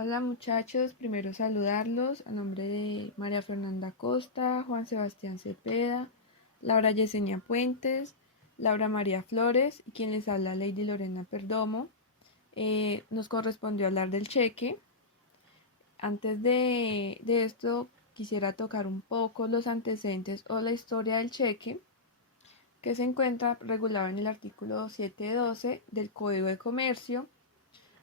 Hola muchachos, primero saludarlos a nombre de María Fernanda Costa, Juan Sebastián Cepeda, Laura Yesenia Puentes, Laura María Flores y quien les habla Lady Lorena Perdomo. Nos correspondió hablar del cheque. Antes de esto quisiera tocar un poco los antecedentes o la historia del cheque, que se encuentra regulado en el artículo 712 del Código de Comercio.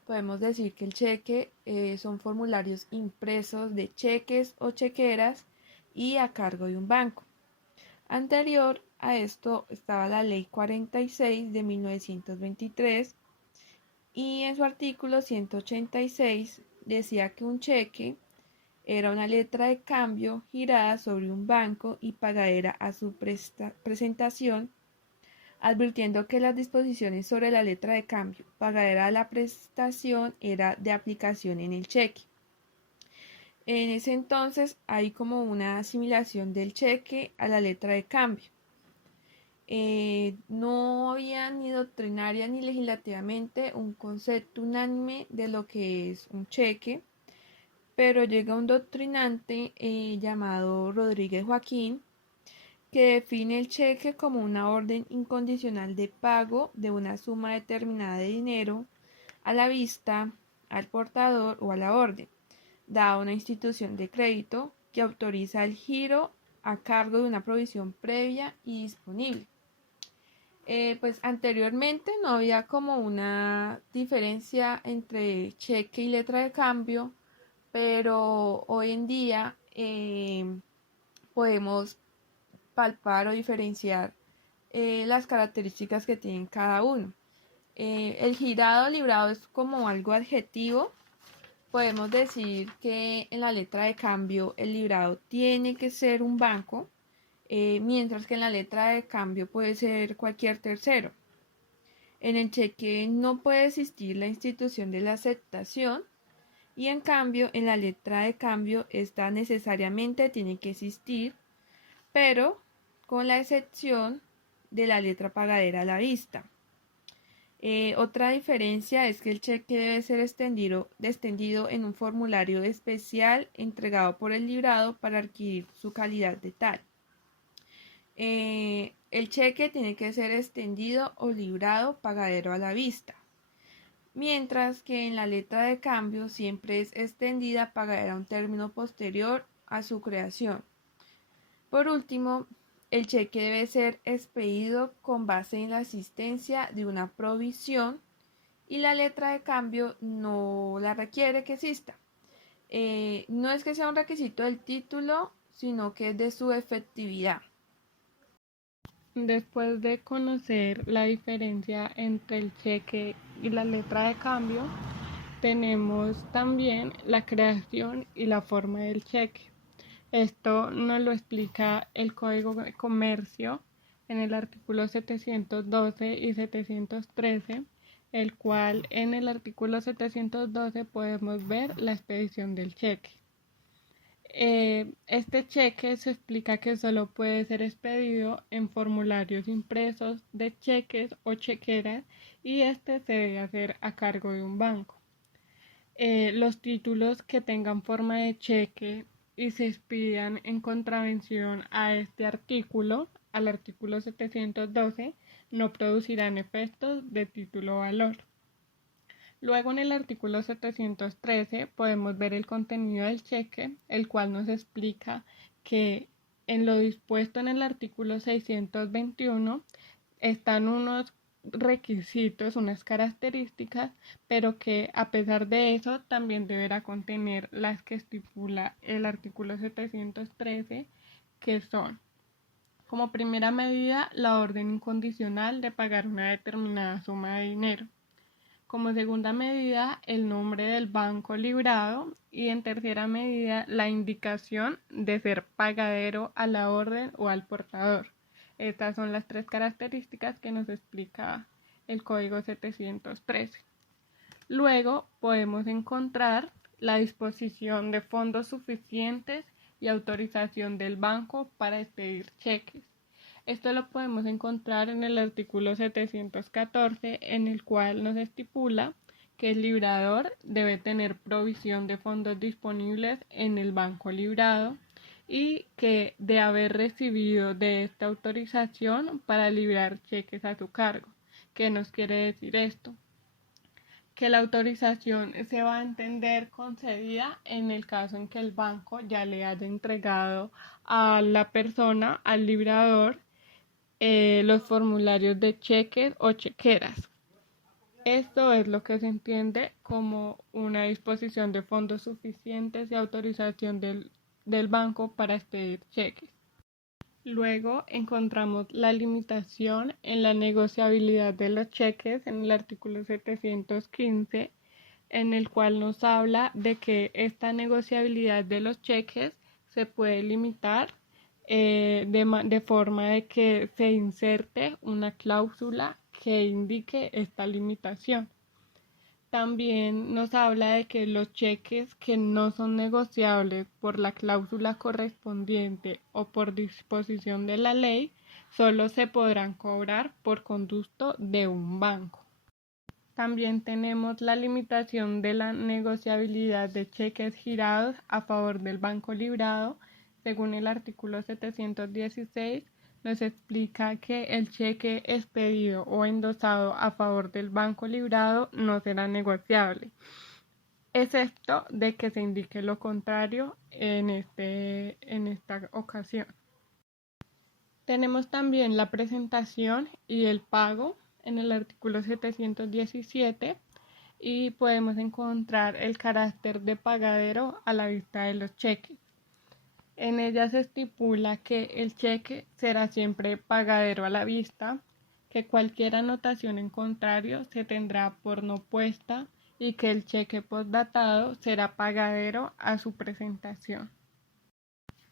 Podemos decir que el cheque son formularios impresos de cheques o chequeras y a cargo de un banco. Anterior a esto estaba la Ley 46 de 1923 y en su artículo 186 decía que un cheque era una letra de cambio girada sobre un banco y pagadera a su presentación, advirtiendo que las disposiciones sobre la letra de cambio pagadera a la prestación era de aplicación en el cheque. En ese entonces hay como una asimilación del cheque a la letra de cambio. No había ni doctrinaria ni legislativamente un concepto unánime de lo que es un cheque, pero llega un doctrinante llamado Rodríguez Joaquín, que define el cheque como una orden incondicional de pago de una suma determinada de dinero a la vista, al portador o a la orden, dada a una institución de crédito que autoriza el giro a cargo de una provisión previa y disponible. Pues anteriormente no había como una diferencia entre cheque y letra de cambio, pero hoy en día podemos palpar o diferenciar las características que tienen cada uno. El girado librado es como algo adjetivo. Podemos decir que en la letra de cambio el librado tiene que ser un banco, mientras que en la letra de cambio puede ser cualquier tercero. En el cheque no puede existir la institución de la aceptación y en cambio en la letra de cambio esta necesariamente tiene que existir, pero con la excepción de la letra pagadera a la vista. Otra diferencia es que el cheque debe ser extendido en un formulario especial entregado por el librado para adquirir su calidad de tal. El cheque tiene que ser extendido o librado pagadero a la vista, mientras que en la letra de cambio siempre es extendida pagadera a un término posterior a su creación. Por último, el cheque debe ser expedido con base en la existencia de una provisión y la letra de cambio no la requiere que exista. No es que sea un requisito del título, sino que es de su efectividad. Después de conocer la diferencia entre el cheque y la letra de cambio, tenemos también la creación y la forma del cheque. Esto nos lo explica el Código de Comercio en el artículo 712 y 713, el cual en el artículo 712 podemos ver la expedición del cheque. Este cheque se explica que solo puede ser expedido en formularios impresos de cheques o chequeras y este se debe hacer a cargo de un banco. Los títulos que tengan forma de cheque y se expidan en contravención a este artículo, al artículo 712, no producirán efectos de título o valor. Luego en el artículo 713 podemos ver el contenido del cheque, el cual nos explica que en lo dispuesto en el artículo 621 están unos requisitos, unas características, pero que a pesar de eso también deberá contener las que estipula el artículo 713, que son, como primera medida, la orden incondicional de pagar una determinada suma de dinero. Como segunda medida, el nombre del banco librado y en tercera medida, la indicación de ser pagadero a la orden o al portador. Estas son las tres características que nos explica el código 713. Luego podemos encontrar la disposición de fondos suficientes y autorización del banco para expedir cheques. Esto lo podemos encontrar en el artículo 714, en el cual nos estipula que el librador debe tener provisión de fondos disponibles en el banco librado y que de haber recibido de esta autorización para librar cheques a su cargo. ¿Qué nos quiere decir esto? Que la autorización se va a entender concedida en el caso en que el banco ya le haya entregado a la persona, al librador, los formularios de cheques o chequeras. Esto es lo que se entiende como una disposición de fondos suficientes y autorización del banco para expedir cheques. Luego encontramos la limitación en la negociabilidad de los cheques en el artículo 715, en el cual nos habla de que esta negociabilidad de los cheques se puede limitar de forma de que se inserte una cláusula que indique esta limitación. También nos habla de que los cheques que no son negociables por la cláusula correspondiente o por disposición de la ley solo se podrán cobrar por conducto de un banco. También tenemos la limitación de la negociabilidad de cheques girados a favor del banco librado. Según el artículo 716, nos explica que el cheque expedido o endosado a favor del banco librado no será negociable, excepto de que se indique lo contrario en esta ocasión. Tenemos también la presentación y el pago en el artículo 717 y podemos encontrar el carácter de pagadero a la vista de los cheques. En ella se estipula que el cheque será siempre pagadero a la vista, que cualquier anotación en contrario se tendrá por no puesta y que el cheque postdatado será pagadero a su presentación.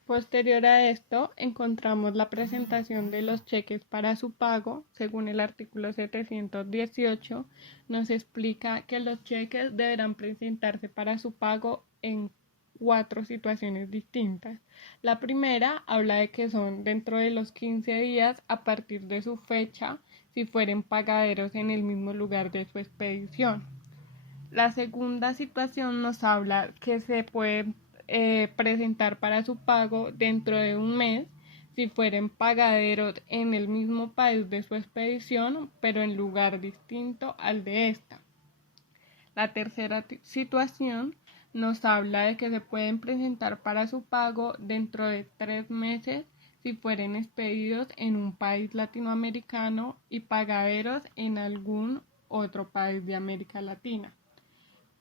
Posterior a esto, encontramos la presentación de los cheques para su pago. Según el artículo 718, nos explica que los cheques deberán presentarse para su pago en 4 situaciones distintas. La primera habla de que son dentro de los 15 días a partir de su fecha, si fueren pagaderos en el mismo lugar de su expedición. La segunda situación nos habla que se puede presentar para su pago dentro de un mes si fueren pagaderos en el mismo país de su expedición, pero en lugar distinto al de esta. La tercera situación nos habla de que se pueden presentar para su pago dentro de 3 meses si fueren expedidos en un país latinoamericano y pagaderos en algún otro país de América Latina.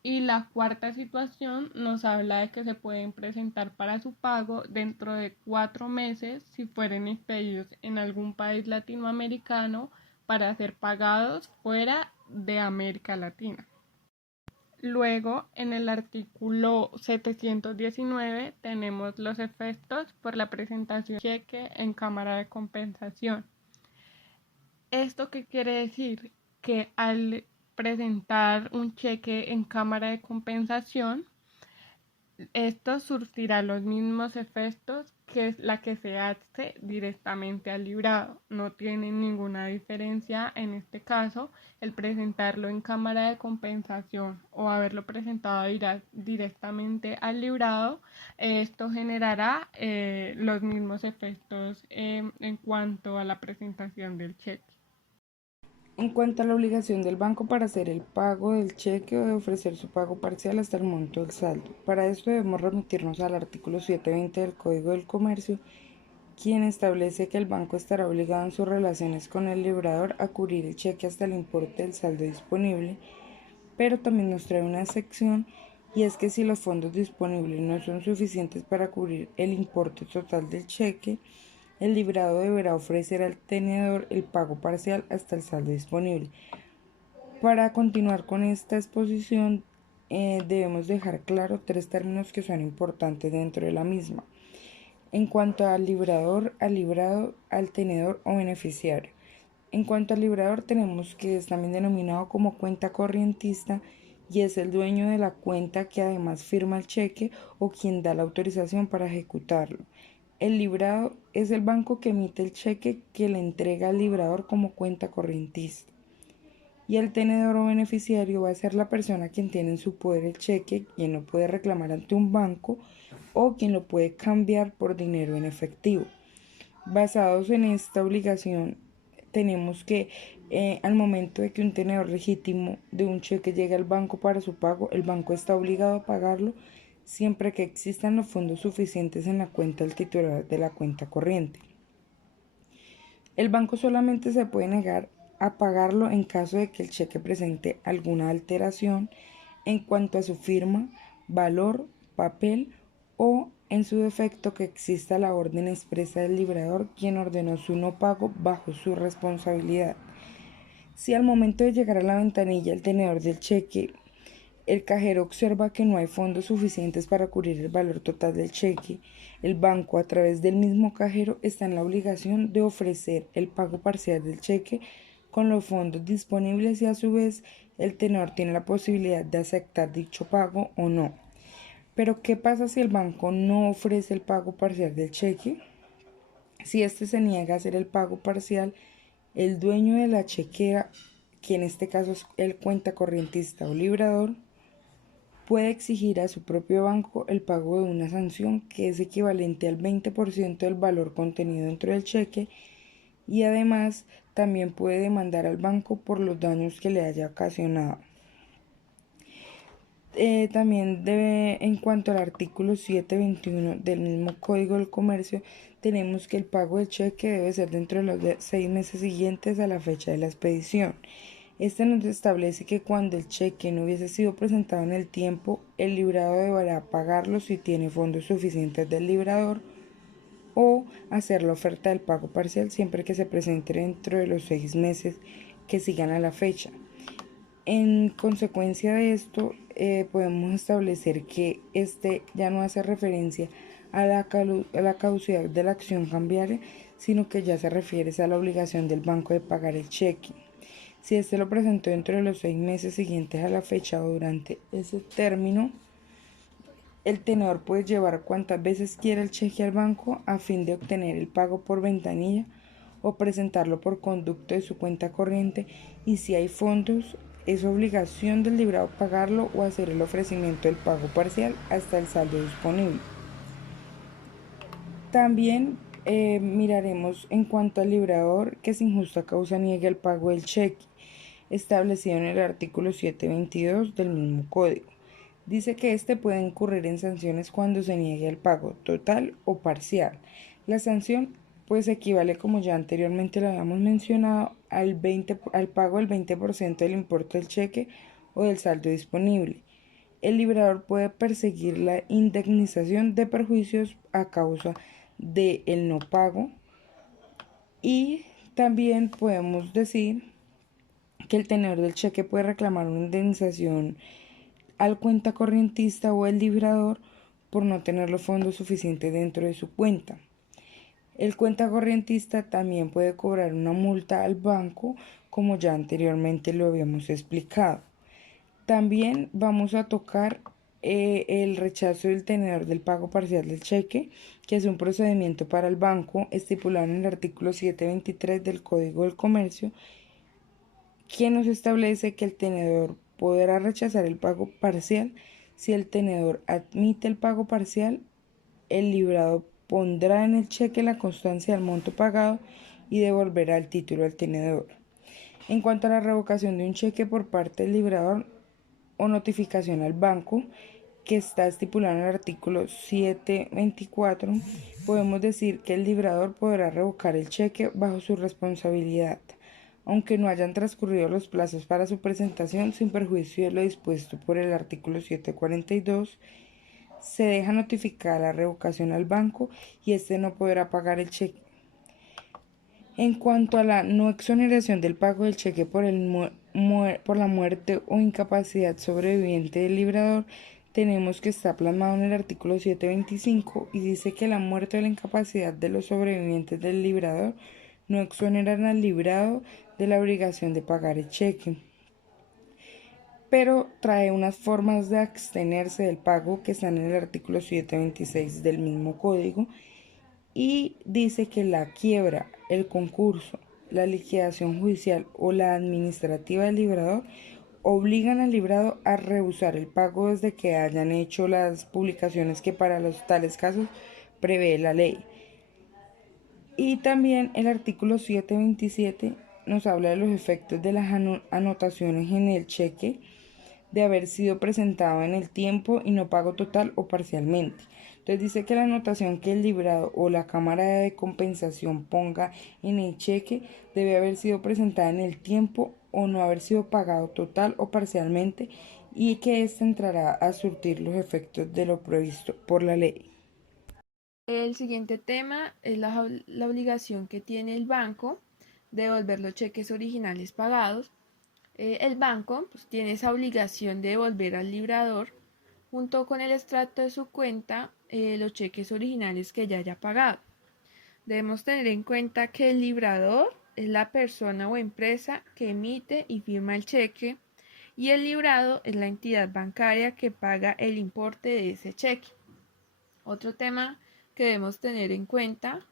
Y la cuarta situación nos habla de que se pueden presentar para su pago dentro de 4 meses si fueren expedidos en algún país latinoamericano para ser pagados fuera de América Latina. Luego, en el artículo 719 tenemos los efectos por la presentación de cheque en cámara de compensación. ¿Esto qué quiere decir? Que al presentar un cheque en cámara de compensación, esto surtirá los mismos efectos que la que se hace directamente al librado. No tiene ninguna diferencia en este caso el presentarlo en cámara de compensación o haberlo presentado directamente al librado. Esto generará los mismos efectos en cuanto a la presentación del cheque. En cuanto a la obligación del banco para hacer el pago del cheque o de ofrecer su pago parcial hasta el monto del saldo. Para esto debemos remitirnos al artículo 720 del Código del Comercio, quien establece que el banco estará obligado en sus relaciones con el librador a cubrir el cheque hasta el importe del saldo disponible, pero también nos trae una sección, y es que si los fondos disponibles no son suficientes para cubrir el importe total del cheque, el librado deberá ofrecer al tenedor el pago parcial hasta el saldo disponible. Para continuar con esta exposición, debemos dejar claro 3 términos que son importantes dentro de la misma. En cuanto al librador, al librado, al tenedor o beneficiario. En cuanto al librador, tenemos que es también denominado como cuenta corrientista y es el dueño de la cuenta que además firma el cheque o quien da la autorización para ejecutarlo. El librado es el banco que emite el cheque que le entrega al librador como cuenta corrientista. y el tenedor o beneficiario va a ser la persona quien tiene en su poder el cheque, quien lo puede reclamar ante un banco o quien lo puede cambiar por dinero en efectivo. Basados en esta obligación, tenemos que al momento de que un tenedor legítimo de un cheque llegue al banco para su pago, el banco está obligado a pagarlo siempre que existan los fondos suficientes en la cuenta del titular de la cuenta corriente. El banco solamente se puede negar a pagarlo en caso de que el cheque presente alguna alteración en cuanto a su firma, valor, papel o, en su defecto, que exista la orden expresa del librador quien ordenó su no pago bajo su responsabilidad. Si al momento de llegar a la ventanilla el tenedor del cheque, el cajero observa que no hay fondos suficientes para cubrir el valor total del cheque, el banco, a través del mismo cajero, está en la obligación de ofrecer el pago parcial del cheque con los fondos disponibles y a su vez el tenedor tiene la posibilidad de aceptar dicho pago o no. Pero ¿qué pasa si el banco no ofrece el pago parcial del cheque? Si éste se niega a hacer el pago parcial, el dueño de la chequera, que en este caso es el cuentacorrientista o librador, puede exigir a su propio banco el pago de una sanción que es equivalente al 20% del valor contenido dentro del cheque y además también puede demandar al banco por los daños que le haya ocasionado. También en cuanto al artículo 721 del mismo Código del Comercio, tenemos que el pago del cheque debe ser dentro de los 6 meses siguientes a la fecha de la expedición. Este nos establece que cuando el cheque no hubiese sido presentado en el tiempo, el librado deberá pagarlo si tiene fondos suficientes del librador o hacer la oferta del pago parcial siempre que se presente dentro de los 6 meses que sigan a la fecha. En consecuencia de esto, podemos establecer que este ya no hace referencia a la caducidad de la acción cambiaria, sino que ya se refiere a la obligación del banco de pagar el cheque. Si este lo presentó dentro de los 6 meses siguientes a la fecha o durante ese término, el tenedor puede llevar cuantas veces quiera el cheque al banco a fin de obtener el pago por ventanilla o presentarlo por conducto de su cuenta corriente, y si hay fondos, es obligación del librado pagarlo o hacer el ofrecimiento del pago parcial hasta el saldo disponible. También miraremos en cuanto al librador que sin justa causa niegue el pago del cheque, establecido en el artículo 722 del mismo código. Dice que éste puede incurrir en sanciones cuando se niegue el pago total o parcial. La sanción pues equivale, como ya anteriormente lo habíamos mencionado, al pago del 20% del importe del cheque o del saldo disponible. El librador puede perseguir la indemnización de perjuicios a causa del no pago, y también podemos decir que el tenedor del cheque puede reclamar una indemnización al cuentacorrientista o el librador por no tener los fondos suficientes dentro de su cuenta. El cuentacorrientista también puede cobrar una multa al banco, como ya anteriormente lo habíamos explicado. También vamos a tocar el rechazo del tenedor del pago parcial del cheque, que es un procedimiento para el banco estipulado en el artículo 723 del Código del Comercio, quien nos establece que el tenedor podrá rechazar el pago parcial. Si el tenedor admite el pago parcial, el librado pondrá en el cheque la constancia del monto pagado y devolverá el título al tenedor. En cuanto a la revocación de un cheque por parte del librador o notificación al banco, que está estipulado en el artículo 724, podemos decir que el librador podrá revocar el cheque bajo su responsabilidad, aunque no hayan transcurrido los plazos para su presentación, sin perjuicio de lo dispuesto por el artículo 742. Se deja notificar la revocación al banco y éste no podrá pagar el cheque. En cuanto a la no exoneración del pago del cheque por la muerte o incapacidad sobreviviente del librador, tenemos que está plasmado en el artículo 725 y dice que la muerte o la incapacidad de los sobrevivientes del librador no exoneran al librado de la obligación de pagar el cheque, pero trae unas formas de abstenerse del pago que están en el artículo 726 del mismo código, y dice que la quiebra, el concurso, la liquidación judicial o la administrativa del librador obligan al librado a rehusar el pago desde que hayan hecho las publicaciones que para los tales casos prevé la ley. Y también el artículo 727 nos habla de los efectos de las anotaciones en el cheque de haber sido presentado en el tiempo y no pago total o parcialmente. Entonces dice que la anotación que el librado o la cámara de compensación ponga en el cheque debe haber sido presentada en el tiempo o no haber sido pagado total o parcialmente, y que éste entrará a surtir los efectos de lo previsto por la ley. El siguiente tema es la obligación que tiene el banco de devolver los cheques originales pagados. El banco pues, tiene esa obligación de devolver al librador, junto con el extracto de su cuenta, los cheques originales que ya haya pagado. Debemos tener en cuenta que el librador es la persona o empresa que emite y firma el cheque, y el librado es la entidad bancaria que paga el importe de ese cheque. Otro tema que debemos tener en cuenta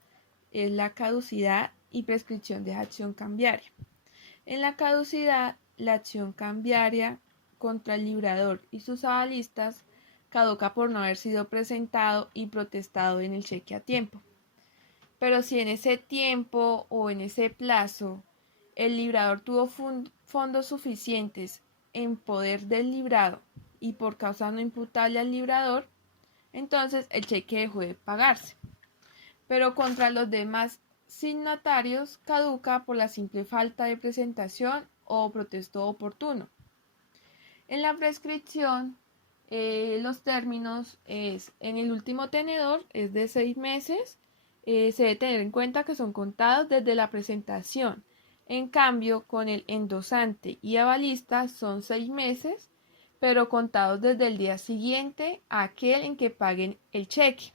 es la caducidad y prescripción de acción cambiaria. En la caducidad, la acción cambiaria contra el librador y sus avalistas caduca por no haber sido presentado y protestado en el cheque a tiempo. Pero si en ese tiempo o en ese plazo el librador tuvo fondos suficientes en poder del librado y por causa no imputable al librador, entonces el cheque dejó de pagarse. Pero contra los demás signatarios caduca por la simple falta de presentación o protesto oportuno. En la prescripción, los términos es en el último tenedor es de 6 meses. Se debe tener en cuenta que son contados desde la presentación. En cambio, con el endosante y avalista son 6 meses, pero contados desde el día siguiente a aquel en que paguen el cheque.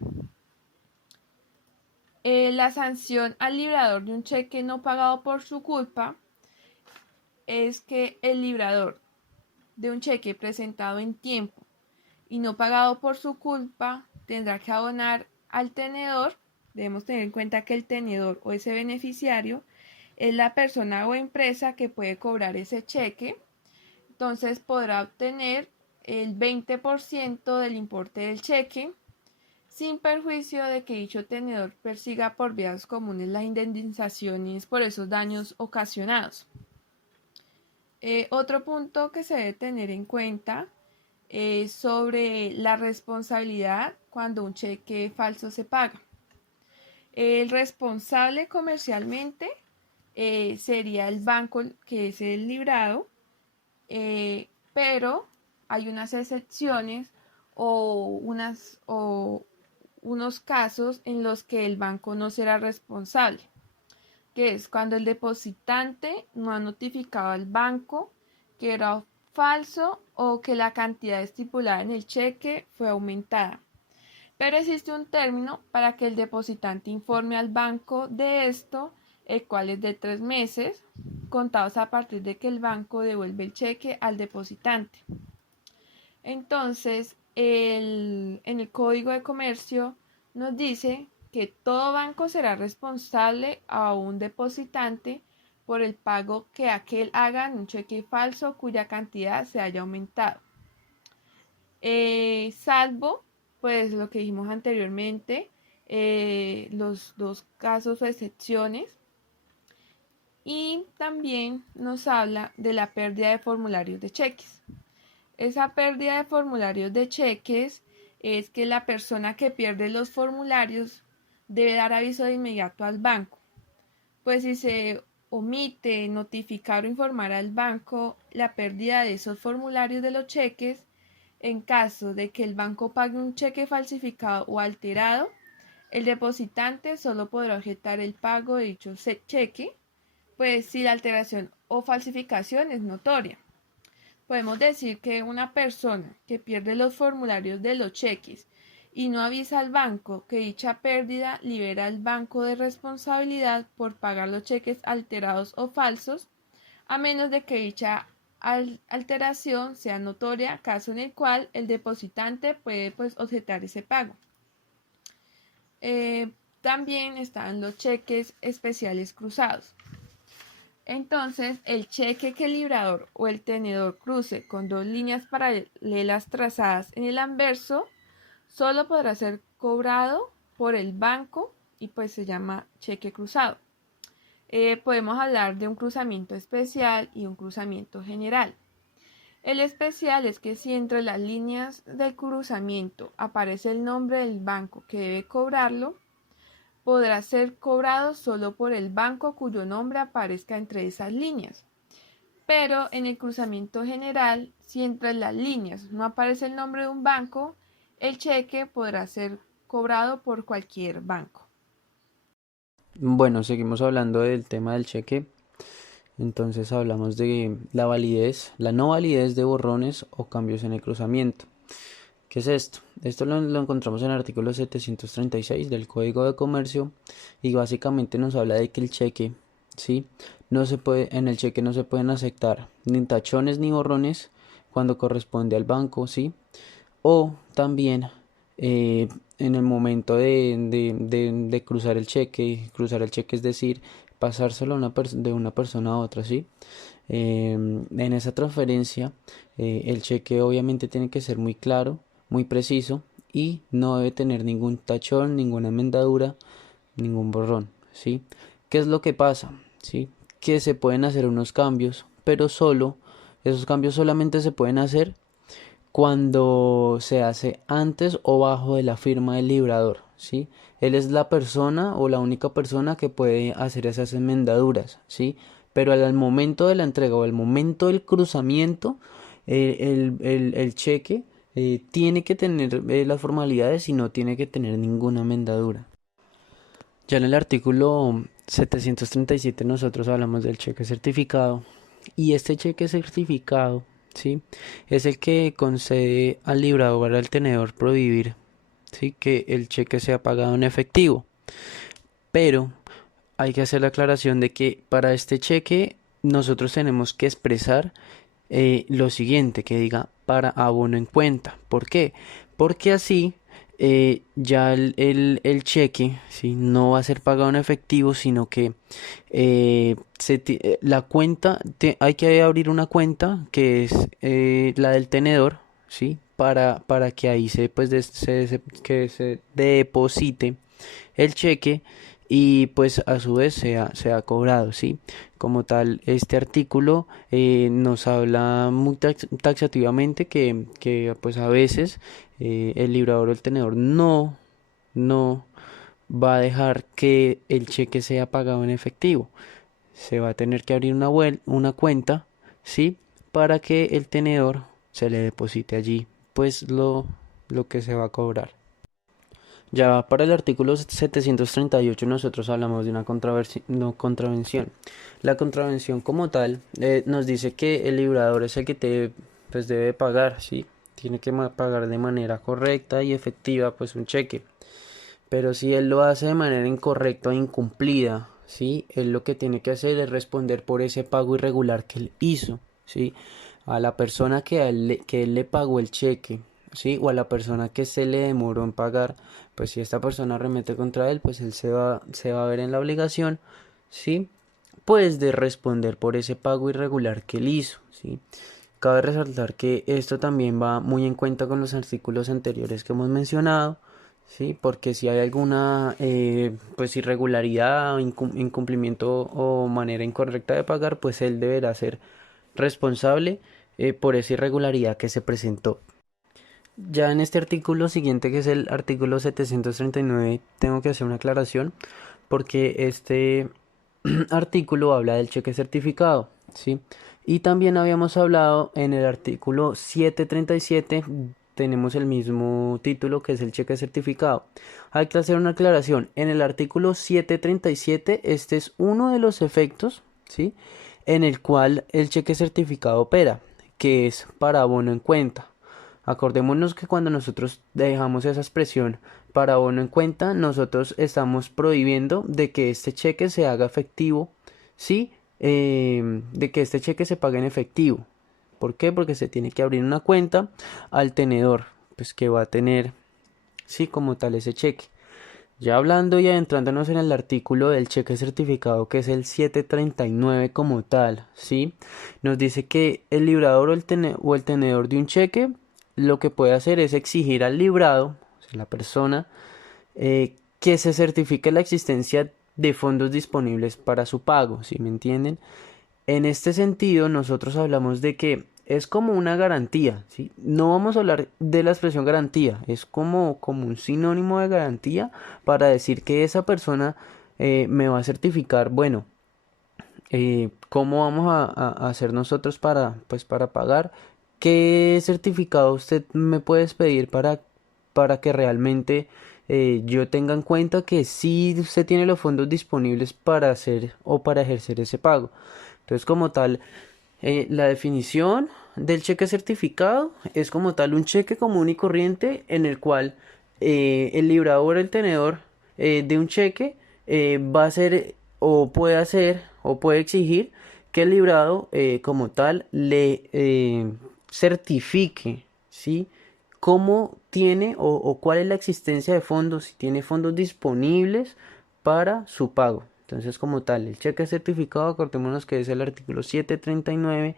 La sanción al librador de un cheque no pagado por su culpa es que el librador de un cheque presentado en tiempo y no pagado por su culpa tendrá que abonar al tenedor. Debemos tener en cuenta que el tenedor o ese beneficiario es la persona o empresa que puede cobrar ese cheque. Entonces podrá obtener el 20% del importe del cheque, sin perjuicio de que dicho tenedor persiga por vías comunes las indemnizaciones por esos daños ocasionados. Otro punto que se debe tener en cuenta es sobre la responsabilidad cuando un cheque falso se paga. El responsable comercialmente sería el banco que es el librado, pero hay unas excepciones o unos casos en los que el banco no será responsable, que es cuando el depositante no ha notificado al banco que era falso o que la cantidad estipulada en el cheque fue aumentada. Pero existe un término para que el depositante informe al banco de esto, el cual es de 3 meses, contados a partir de que el banco devuelve el cheque al depositante. Entonces, en el Código de Comercio nos dice que todo banco será responsable a un depositante por el pago que aquel haga en un cheque falso cuya cantidad se haya aumentado. Salvo, pues lo que dijimos anteriormente, los dos casos o excepciones. Y también nos habla de la pérdida de formularios de cheques. Esa pérdida de formularios de cheques es que la persona que pierde los formularios debe dar aviso de inmediato al banco. Pues si se omite notificar o informar al banco la pérdida de esos formularios de los cheques, en caso de que el banco pague un cheque falsificado o alterado, el depositante solo podrá objetar el pago de dicho cheque, pues si la alteración o falsificación es notoria. Podemos decir que una persona que pierde los formularios de los cheques y no avisa al banco que dicha pérdida libera al banco de responsabilidad por pagar los cheques alterados o falsos, a menos de que dicha alteración sea notoria, caso en el cual el depositante puede objetar ese pago. También están los cheques especiales cruzados. Entonces, el cheque que el librador o el tenedor cruce con dos líneas paralelas trazadas en el anverso solo podrá ser cobrado por el banco y pues se llama cheque cruzado. Podemos hablar de un cruzamiento especial y un cruzamiento general. El especial es que si entre las líneas del cruzamiento aparece el nombre del banco que debe cobrarlo, podrá ser cobrado solo por el banco cuyo nombre aparezca entre esas líneas. Pero en el cruzamiento general, si entre las líneas no aparece el nombre de un banco, el cheque podrá ser cobrado por cualquier banco. Bueno, seguimos hablando del tema del cheque. Entonces hablamos de la validez, la no validez de borrones o cambios en el cruzamiento. ¿Qué es esto? Esto lo encontramos en el artículo 736 del Código de Comercio y básicamente nos habla de que el cheque, ¿sí? En el cheque no se pueden aceptar ni tachones ni borrones cuando corresponde al banco, ¿sí? O también en el momento de cruzar el cheque es decir, pasárselo de una persona a otra, ¿sí? En esa transferencia, el cheque obviamente tiene que ser muy claro, muy preciso y no debe tener ningún tachón, ninguna enmendadura, ningún borrón, ¿sí? ¿Qué es lo que pasa? ¿Sí? Que se pueden hacer unos cambios, pero esos cambios solamente se pueden hacer cuando se hace antes o bajo de la firma del librador, ¿sí? Él es la persona o la única persona que puede hacer esas enmendaduras, ¿sí? Pero al momento de la entrega o al momento del cruzamiento, el cheque tiene que tener las formalidades y no tiene que tener ninguna enmendadura. Ya en el artículo 737 nosotros hablamos del cheque certificado y este cheque certificado, ¿sí? Es el que concede al librador o al tenedor prohibir, ¿sí? Que el cheque sea pagado en efectivo. Pero hay que hacer la aclaración de que para este cheque nosotros tenemos que expresar lo siguiente, que diga para abono en cuenta. ¿Por qué? Porque así ya el cheque, ¿sí? No va a ser pagado en efectivo, sino que la cuenta, hay que abrir una cuenta que es la del tenedor, ¿sí? Para que ahí que se deposite el cheque y pues a su vez sea cobrado, ¿sí? Como tal, este artículo nos habla muy taxativamente que pues a veces el librador o el tenedor no va a dejar que el cheque sea pagado en efectivo. Se va a tener que abrir una cuenta, ¿sí? Para que el tenedor se le deposite allí pues lo que se va a cobrar. Ya para el artículo 738 nosotros hablamos de una contravención. La contravención como tal nos dice que el librador es el que pues debe pagar, ¿sí? Tiene que pagar de manera correcta y efectiva pues un cheque. Pero si él lo hace de manera incorrecta o incumplida, ¿sí? Él lo que tiene que hacer es responder por ese pago irregular que él hizo, ¿sí? A la persona que él le pagó el cheque, ¿sí? O a la persona que se le demoró en pagar, pues si esta persona remete contra él, pues él se va a ver en la obligación, ¿sí? Pues de responder por ese pago irregular que él hizo, ¿sí? Cabe resaltar que esto también va muy en cuenta con los artículos anteriores que hemos mencionado, ¿sí? Porque si hay alguna pues irregularidad o incumplimiento o manera incorrecta de pagar, pues él deberá ser responsable por esa irregularidad que se presentó. Ya en este artículo siguiente, que es el artículo 739, tengo que hacer una aclaración porque este artículo habla del cheque certificado, ¿sí? Y también habíamos hablado en el artículo 737, tenemos el mismo título que es el cheque certificado. Hay que hacer una aclaración. En el artículo 737, este es uno de los efectos, ¿sí? En el cual el cheque certificado opera, que es para abono en cuenta. Acordémonos que cuando nosotros dejamos esa expresión para abono en cuenta, nosotros estamos prohibiendo de que este cheque se haga efectivo, ¿sí? De que este cheque se pague en efectivo. ¿Por qué? Porque se tiene que abrir una cuenta al tenedor, pues que va a tener, sí, como tal ese cheque. Ya hablando y adentrándonos en el artículo del cheque certificado, que es el 739 como tal, ¿sí? Nos dice que el librador o el tenedor de un cheque lo que puede hacer es exigir al librado, o sea, la persona, que se certifique la existencia de fondos disponibles para su pago, ¿sí me entienden? En este sentido, nosotros hablamos de que es como una garantía, ¿sí? No vamos a hablar de la expresión garantía, es como un sinónimo de garantía para decir que esa persona me va a certificar, bueno, ¿cómo vamos a hacer nosotros pues, para pagar? ¿Qué certificado usted me puede pedir para que realmente yo tenga en cuenta que sí usted tiene los fondos disponibles para hacer o para ejercer ese pago? Entonces, como tal, la definición del cheque certificado es como tal un cheque común y corriente en el cual el librador, el tenedor de un cheque va a ser o puede hacer o puede exigir que el librado como tal le certifique, ¿sí? Cómo tiene o cuál es la existencia de fondos, si tiene fondos disponibles para su pago. Entonces, como tal, el cheque certificado, acordémonos que es el artículo 739,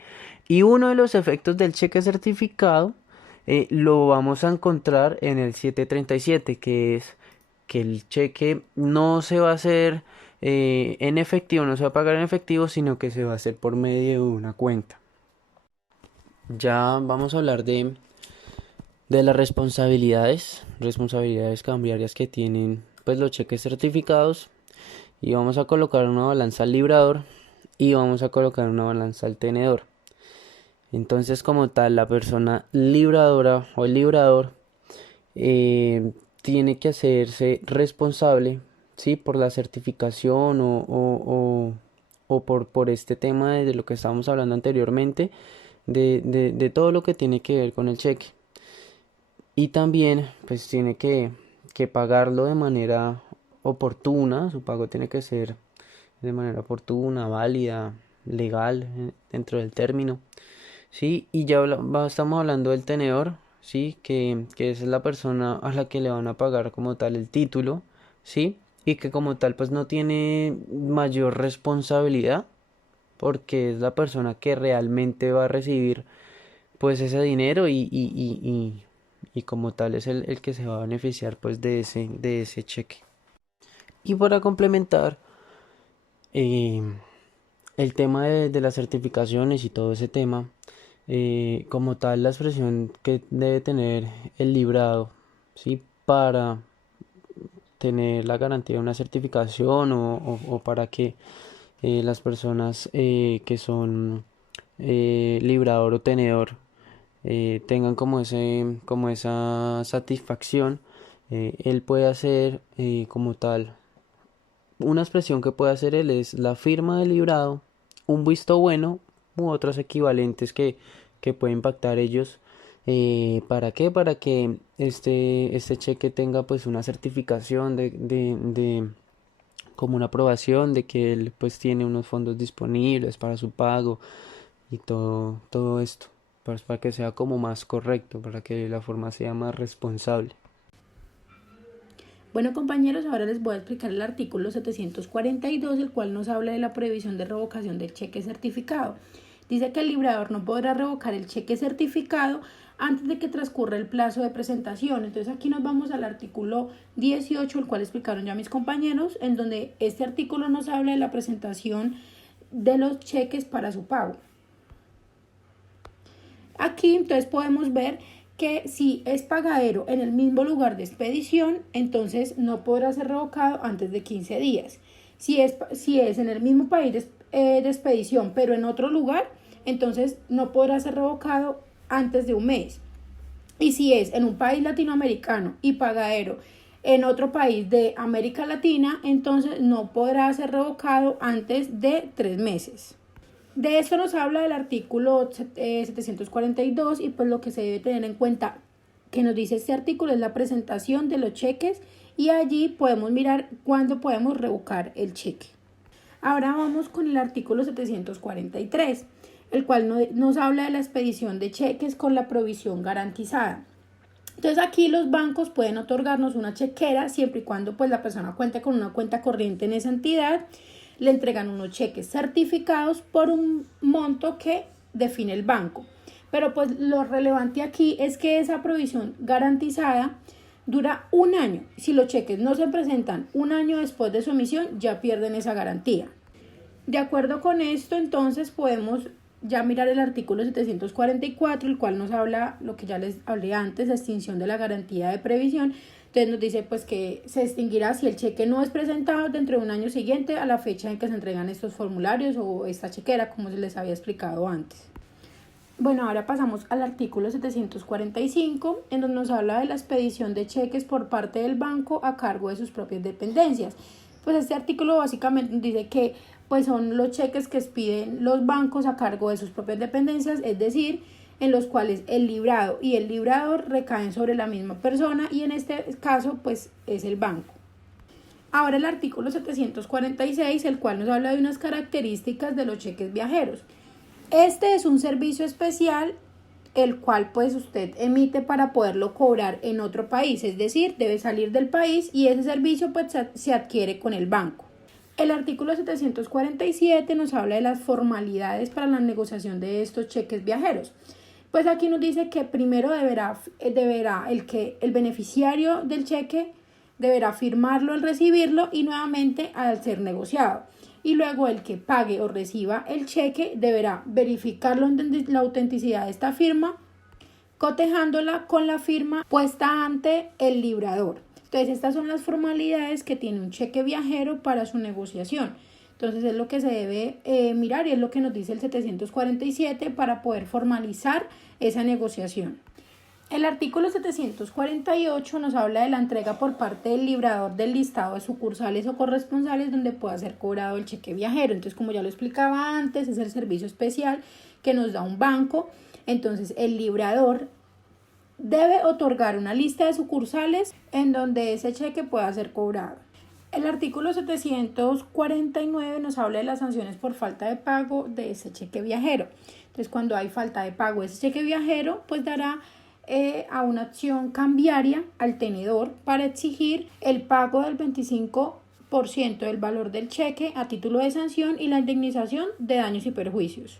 y uno de los efectos del cheque certificado lo vamos a encontrar en el 737, que es que el cheque no se va a hacer en efectivo, no se va a pagar en efectivo, sino que se va a hacer por medio de una cuenta. Ya vamos a hablar de las responsabilidades cambiarias que tienen pues los cheques certificados, y vamos a colocar una balanza al librador y vamos a colocar una balanza al tenedor. Entonces, como tal, la persona libradora o el librador tiene que hacerse responsable, ¿sí? Por la certificación o por este tema de lo que estábamos hablando anteriormente, de todo lo que tiene que ver con el cheque. Y también, pues, tiene que pagarlo de manera oportuna. Su pago tiene que ser de manera oportuna, válida, legal, dentro del término. Sí, y ya estamos hablando del tenedor, sí, que es la persona a la que le van a pagar como tal el título, sí, y que como tal pues no tiene mayor responsabilidad porque es la persona que realmente va a recibir pues ese dinero y como tal es el que se va a beneficiar pues de ese cheque. Y para complementar, eh, el tema de las certificaciones y todo ese tema, como tal la expresión que debe tener el librado, ¿sí? Para tener la garantía de una certificación o para que las personas que son librador o tenedor tengan como esa satisfacción, él puede hacer como tal una expresión que puede hacer él es la firma del librado, un visto bueno u otros equivalentes que pueden impactar ellos. ¿Para qué? Para que este cheque tenga pues una certificación de como una aprobación de que él pues tiene unos fondos disponibles para su pago y todo esto, pues para que sea como más correcto, para que la forma sea más responsable. Bueno, compañeros, ahora les voy a explicar el artículo 742, el cual nos habla de la prohibición de revocación del cheque certificado. Dice que el librador no podrá revocar el cheque certificado antes de que transcurra el plazo de presentación. Entonces aquí nos vamos al artículo 18, el cual explicaron ya mis compañeros, en donde este artículo nos habla de la presentación de los cheques para su pago. Aquí entonces podemos ver que si es pagadero en el mismo lugar de expedición, entonces no podrá ser revocado antes de 15 días. Si es en el mismo país de expedición, pero en otro lugar, entonces no podrá ser revocado antes de un mes. Y si es en un país latinoamericano y pagadero en otro país de América Latina, entonces no podrá ser revocado antes de 3 meses. De esto nos habla el artículo 742 y pues lo que se debe tener en cuenta que nos dice este artículo es la presentación de los cheques y allí podemos mirar cuándo podemos revocar el cheque. Ahora vamos con el artículo 743, el cual nos habla de la expedición de cheques con la provisión garantizada. Entonces aquí los bancos pueden otorgarnos una chequera siempre y cuando pues la persona cuente con una cuenta corriente en esa entidad. Le entregan unos cheques certificados por un monto que define el banco. Pero pues lo relevante aquí es que esa provisión garantizada dura un año. Si los cheques no se presentan un año después de su emisión, ya pierden esa garantía. De acuerdo con esto, entonces podemos ya mirar el artículo 744, el cual nos habla lo que ya les hablé antes, la extinción de la garantía de previsión. Entonces nos dice pues que se extinguirá si el cheque no es presentado dentro de un año siguiente a la fecha en que se entregan estos formularios o esta chequera, como se les había explicado antes. Bueno, ahora pasamos al artículo 745, en donde nos habla de la expedición de cheques por parte del banco a cargo de sus propias dependencias. Pues este artículo básicamente nos dice que pues son los cheques que expiden los bancos a cargo de sus propias dependencias, es decir, en los cuales el librado y el librador recaen sobre la misma persona y en este caso pues es el banco. Ahora el artículo 746, el cual nos habla de unas características de los cheques viajeros. Este es un servicio especial el cual pues usted emite para poderlo cobrar en otro país, es decir, debe salir del país y ese servicio pues se adquiere con el banco. El artículo 747 nos habla de las formalidades para la negociación de estos cheques viajeros. Pues aquí nos dice que primero deberá el beneficiario del cheque deberá firmarlo al recibirlo y nuevamente al ser negociado. Y luego el que pague o reciba el cheque deberá verificar la autenticidad de esta firma, cotejándola con la firma puesta ante el librador. Entonces estas son las formalidades que tiene un cheque viajero para su negociación. Entonces es lo que se debe mirar y es lo que nos dice el 747 para poder formalizar esa negociación. El artículo 748 nos habla de la entrega por parte del librador del listado de sucursales o corresponsales donde pueda ser cobrado el cheque viajero. Entonces, como ya lo explicaba antes, es el servicio especial que nos da un banco. Entonces, el librador debe otorgar una lista de sucursales en donde ese cheque pueda ser cobrado. El artículo 749 nos habla de las sanciones por falta de pago de ese cheque viajero. Entonces, cuando hay falta de pago de ese cheque viajero, pues dará a una acción cambiaria al tenedor para exigir el pago del 25% del valor del cheque a título de sanción y la indemnización de daños y perjuicios.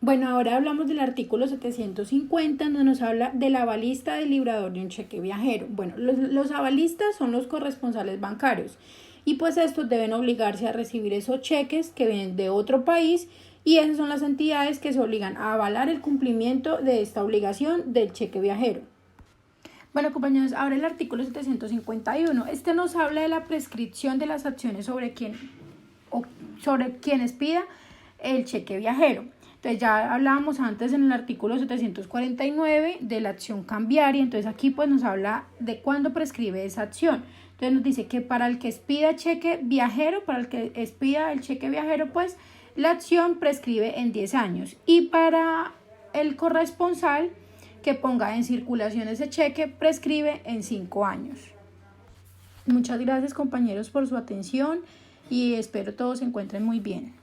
Bueno, ahora hablamos del artículo 750, donde nos habla del avalista del librador de un cheque viajero. Bueno, los avalistas son los corresponsales bancarios y pues estos deben obligarse a recibir esos cheques que vienen de otro país y esas son las entidades que se obligan a avalar el cumplimiento de esta obligación del cheque viajero. Bueno, compañeros, ahora el artículo 751. Este nos habla de la prescripción de las acciones sobre quien expida el cheque viajero. Entonces ya hablábamos antes en el artículo 749 de la acción cambiaria, entonces aquí pues nos habla de cuándo prescribe esa acción. Entonces nos dice que para el que expida el cheque viajero, pues la acción prescribe en 10 años y para el corresponsal que ponga en circulación ese cheque prescribe en 5 años. Muchas gracias compañeros por su atención y espero todos se encuentren muy bien.